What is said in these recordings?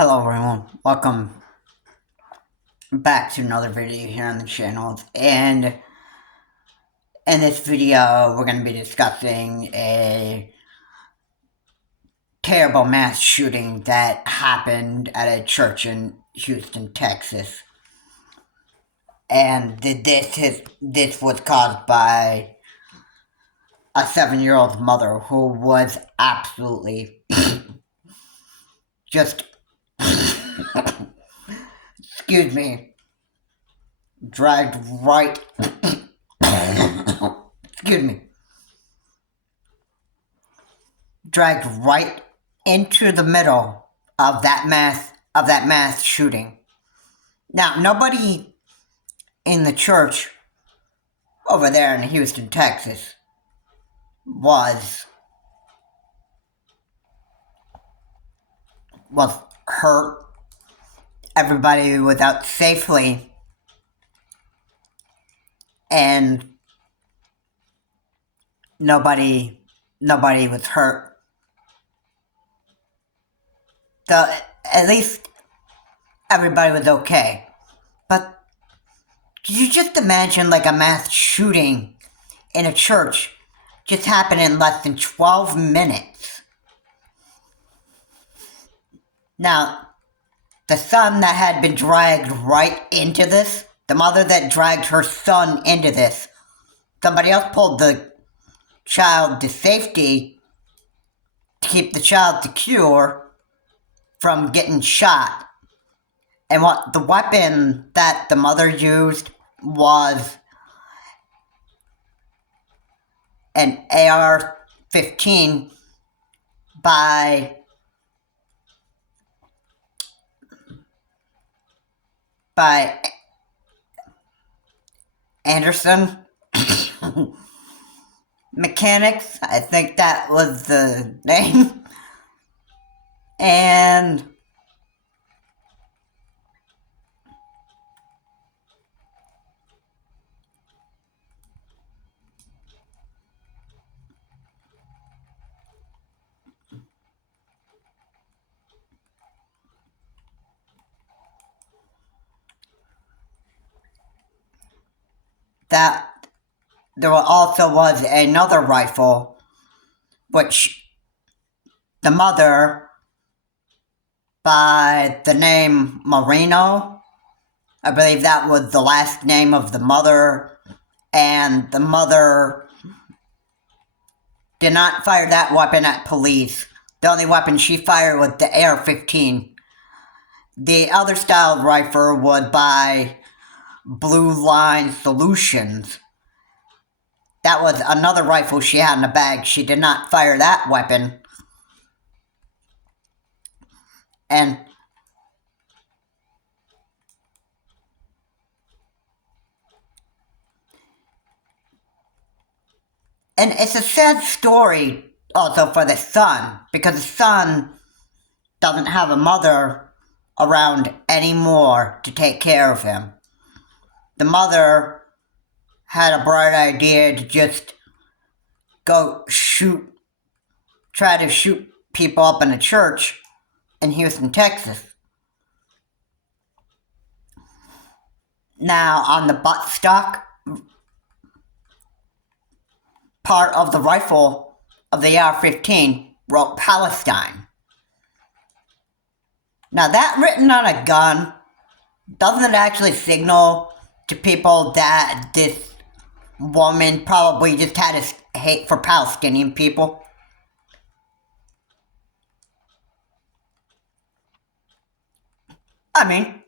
Hello everyone, welcome back to another video here on the channel, and in this video we're going to be discussing a terrible mass shooting that happened at a church in Houston, Texas. And this was caused by a 7-year-old mother who was absolutely just, excuse me, dragged right, excuse me, dragged right into the middle of that mass shooting. Now, nobody in the church over there in Houston, Texas was hurt. Everybody was out safely, and nobody was hurt. So at least everybody was okay. But could you just imagine like a mass shooting in a church just happened in less than 12 minutes? Now, the son that had been dragged right into this, the mother that dragged her son into this, somebody else pulled the child to safety to keep the child secure from getting shot. And what the weapon that the mother used was an AR-15 by Anderson Mechanics, I think that was the name. And that there also was another rifle, which the mother, by the name Marino, I believe that was the last name of the mother, and the mother did not fire that weapon at police. The only weapon she fired was the AR-15. The other style rifle was by Blue Line Solutions. That was another rifle she had in the bag. She did not fire that weapon. And it's a sad story also for the son, because the son doesn't have a mother around anymore to take care of him. The mother had a bright idea to just go try to shoot people up in a church in Houston, Texas. Now, on the buttstock part of the rifle of the AR-15 wrote Palestine. Now, that written on a gun, doesn't it actually signal to people that this woman probably just had a hate for Palestinian people? I mean,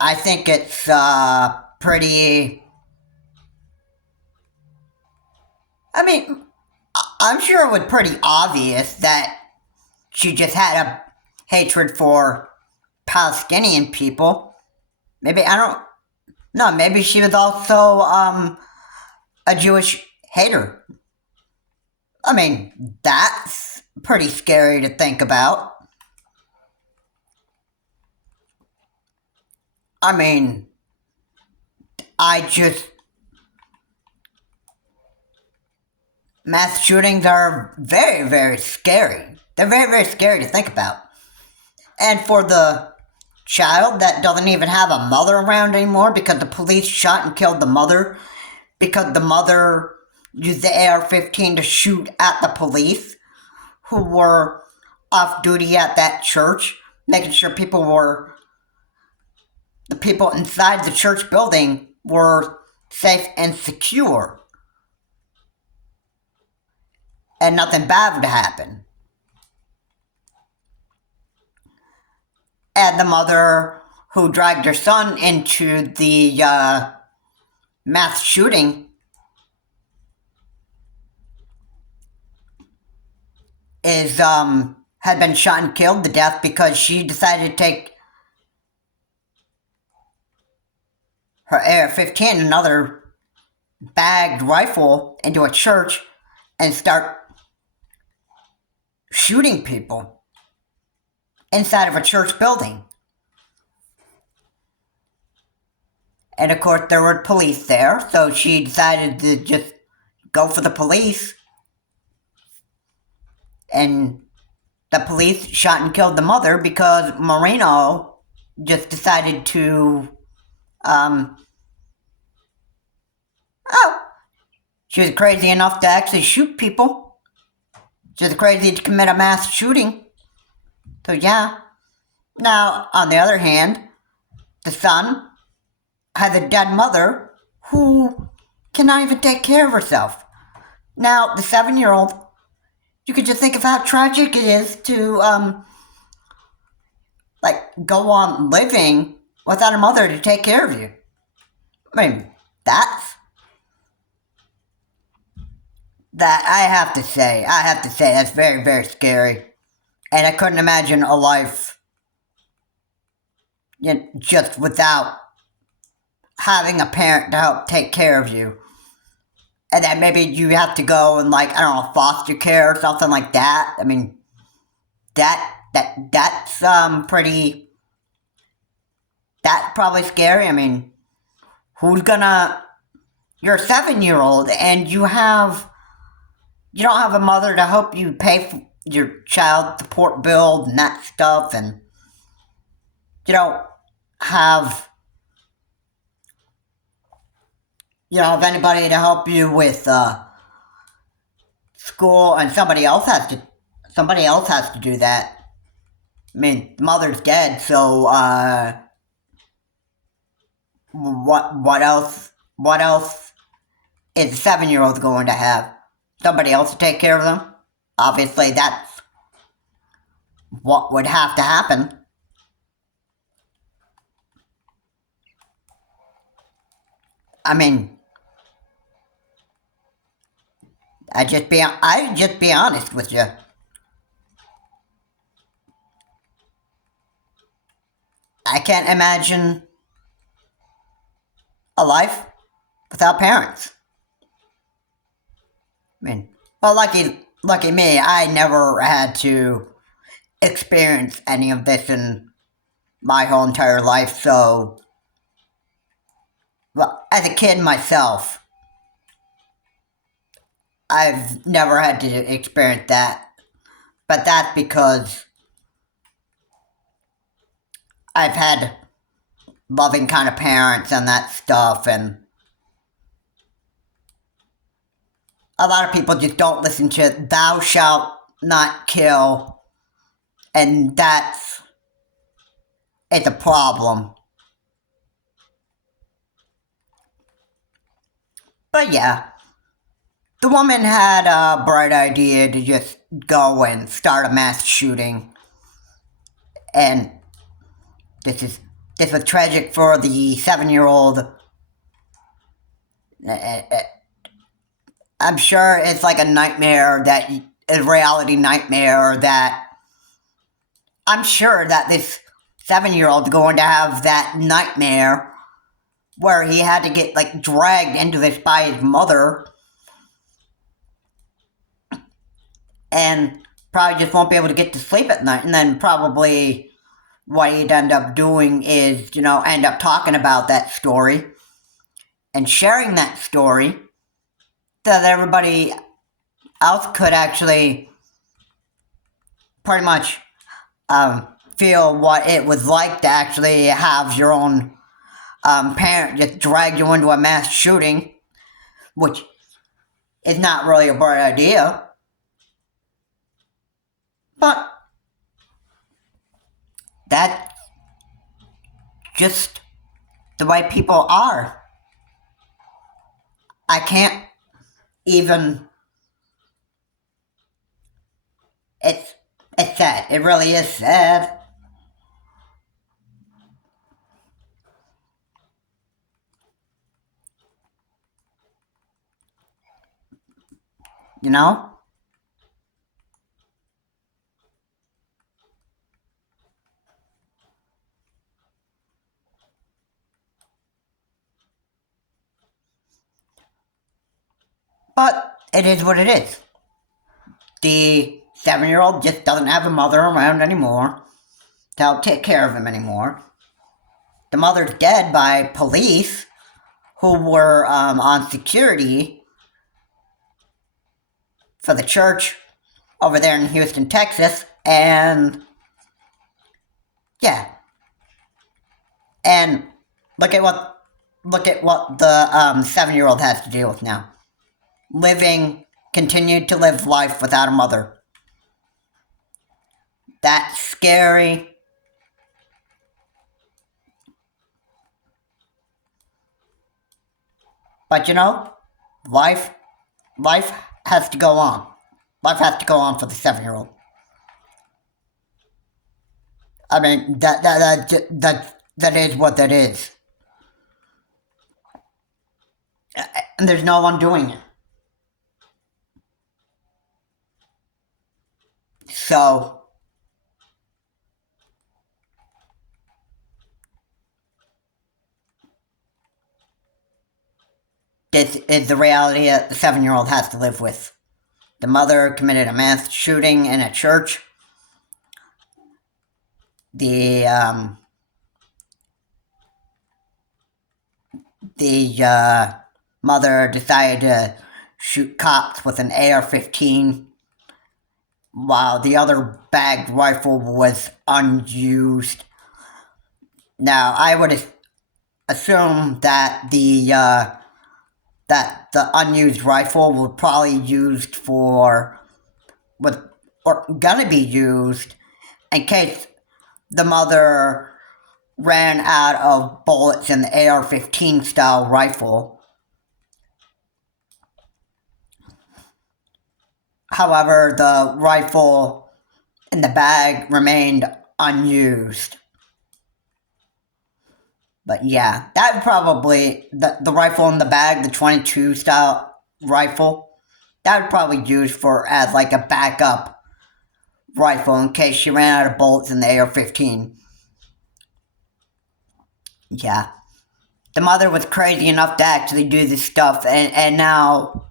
I think it's pretty... I mean, I'm sure it was pretty obvious that she just had a hatred for Palestinian people. Maybe, I don't know, maybe she was also a Jewish hater. I mean, that's pretty scary to think about. I mean, I just Mass shootings are very, very scary. They're very, very scary to think about. And for the child that doesn't even have a mother around anymore because the police shot and killed the mother because the mother used the AR-15 to shoot at the police who were off duty at that church, making sure the people inside the church building were safe and secure and nothing bad would happen. And the mother who dragged her son into the mass shooting had been shot and killed to death because she decided to take her AR-15, another bagged rifle, into a church and start shooting people inside of a church building. And of course there were police there, so she decided to just go for the police. And the police shot and killed the mother because Moreno just decided to, she was crazy enough to actually shoot people. She was crazy to commit a mass shooting. So yeah. Now, on the other hand, the son has a dead mother who cannot even take care of herself. Now, the 7-year-old, you could just think of how tragic it is to, go on living without a mother to take care of you. I mean, that I have to say, that's very, very scary. And I couldn't imagine a life just without having a parent to help take care of you. And then maybe you have to go and foster care or something like that. I mean, that's probably scary. I mean, you're a 7-year-old and you don't have a mother to help you pay for your child support bill and that stuff, and you don't have anybody to help you with school, and somebody else has to do that. I mean, mother's dead, so what else is a 7-year-old going to have? Somebody else to take care of them? Obviously, that's what would have to happen. I mean, I'd just be honest with you. I can't imagine a life without parents. I mean, well, lucky me, I never had to experience any of this in my whole entire life, so, well, as a kid myself, I've never had to experience that, but that's because I've had loving kind of parents and that stuff, and a lot of people just don't listen to "thou shalt not kill," and it's a problem. But yeah, the woman had a bright idea to just go and start a mass shooting, and this was tragic for the 7-year-old. I'm sure it's like a reality nightmare that I'm sure that this 7-year-old is going to have that nightmare where he had to get dragged into this by his mother, and probably just won't be able to get to sleep at night, and then probably what he'd end up doing is, end up talking about that story and sharing that story so that everybody else could actually pretty much feel what it was like to actually have your own parent just drag you into a mass shooting, which is not really a bright idea. But that's just the way people are. I can't even. It's sad. It really is sad. You know? But it is what it is. The 7-year-old just doesn't have a mother around anymore to help take care of him anymore. The mother's dead by police who were on security for the church over there in Houston, Texas, and yeah, and look at what the 7-year-old has to deal with now. Continued to live life without a mother. That's scary. But you know, life has to go on. Life has to go on for the 7-year-old. I mean, that is what that is. And there's no one doing it. So, this is the reality that the 7-year-old has to live with. The mother committed a mass shooting in a church. The mother decided to shoot cops with an AR-15 while the other bagged rifle was unused. Now, I would assume that the unused rifle was probably used or gonna be used in case the mother ran out of bullets in the AR-15 style rifle. However, the rifle in the bag remained unused. But yeah, that probably, the rifle in the bag, the 22 style rifle, that would probably be used as like a backup rifle in case she ran out of bullets in the AR-15. Yeah. The mother was crazy enough to actually do this stuff, and now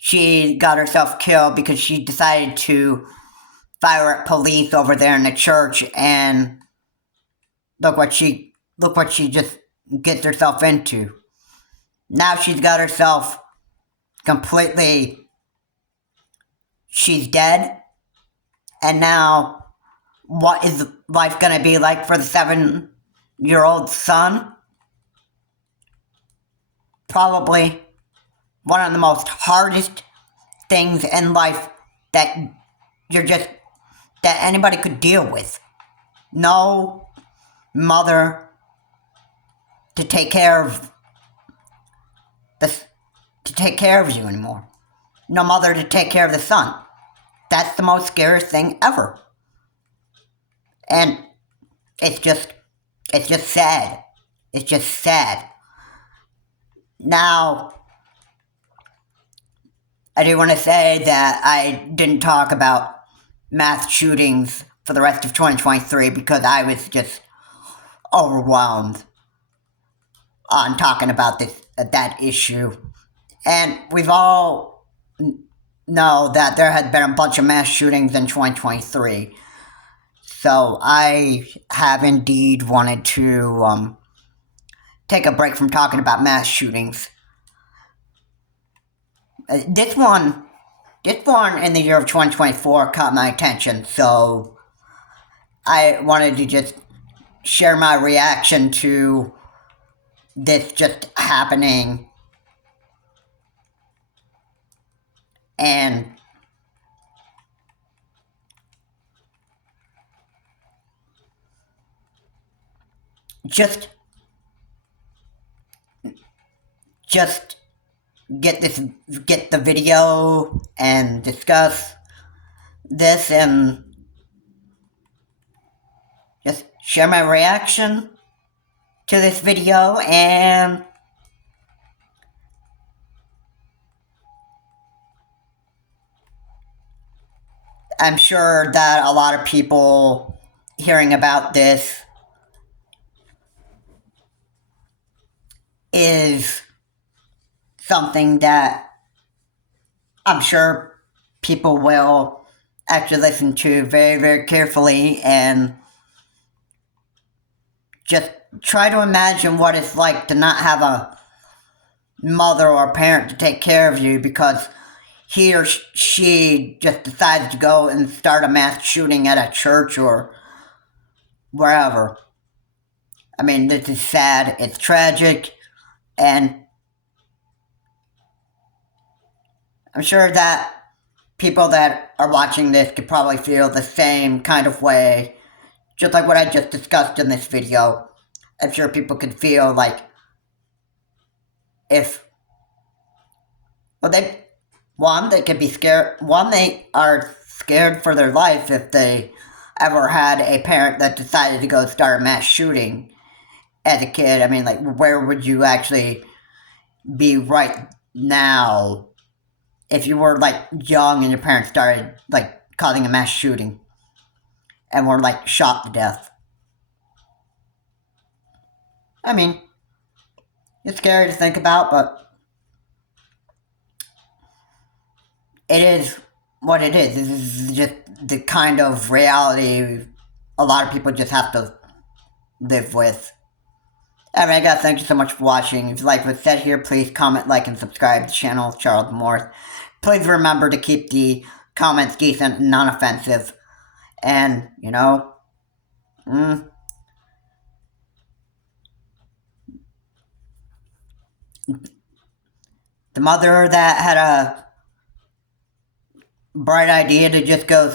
she got herself killed because she decided to fire at police over there in the church, and look what she just gets herself into. Now she's got herself completely, she's dead, and now what is life gonna be like for the 7-year-old son? Probably one of the most hardest things in life that anybody could deal with. No mother to take care of you anymore. No mother to take care of the son. That's the most scariest thing ever. And it's just sad. It's just sad. Now, I do want to say that I didn't talk about mass shootings for the rest of 2023 because I was just overwhelmed on talking about that issue. And we've all know that there had been a bunch of mass shootings in 2023. So I have indeed wanted to take a break from talking about mass shootings. This one this one in the year of 2024 caught my attention, so I wanted to just share my reaction to this just happening, and just get the video and discuss this and just share my reaction to this video. And I'm sure that a lot of people hearing about this is something that I'm sure people will actually listen to very, very carefully and just try to imagine what it's like to not have a mother or parent to take care of you because he or she just decides to go and start a mass shooting at a church or wherever. I mean, this is sad, it's tragic, and I'm sure that people that are watching this could probably feel the same kind of way, just like what I just discussed in this video. I'm sure people could feel like if, well, they could be scared. One, they are scared for their life if they ever had a parent that decided to go start a mass shooting as a kid. I mean, like, where would you actually be right now if you were, like, young and your parents started, like, causing a mass shooting and were, like, shot to death? I mean, it's scary to think about, but it is what it is. This is just the kind of reality a lot of people just have to live with. Anyway, guys, thank you so much for watching. If you like what's said here, please comment, like, and subscribe to the channel, Charles Morse. Please remember to keep the comments decent and non-offensive. And, you know, the mother that had a bright idea to just go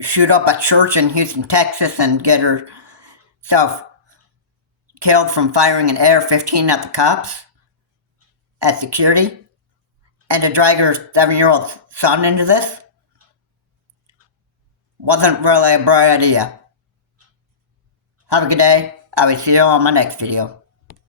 shoot up a church in Houston, Texas and get herself killed from firing an AR-15 at the cops, at security, and to drag her 7-year-old son into this wasn't really a bright idea. Have a good day. I will see you on my next video.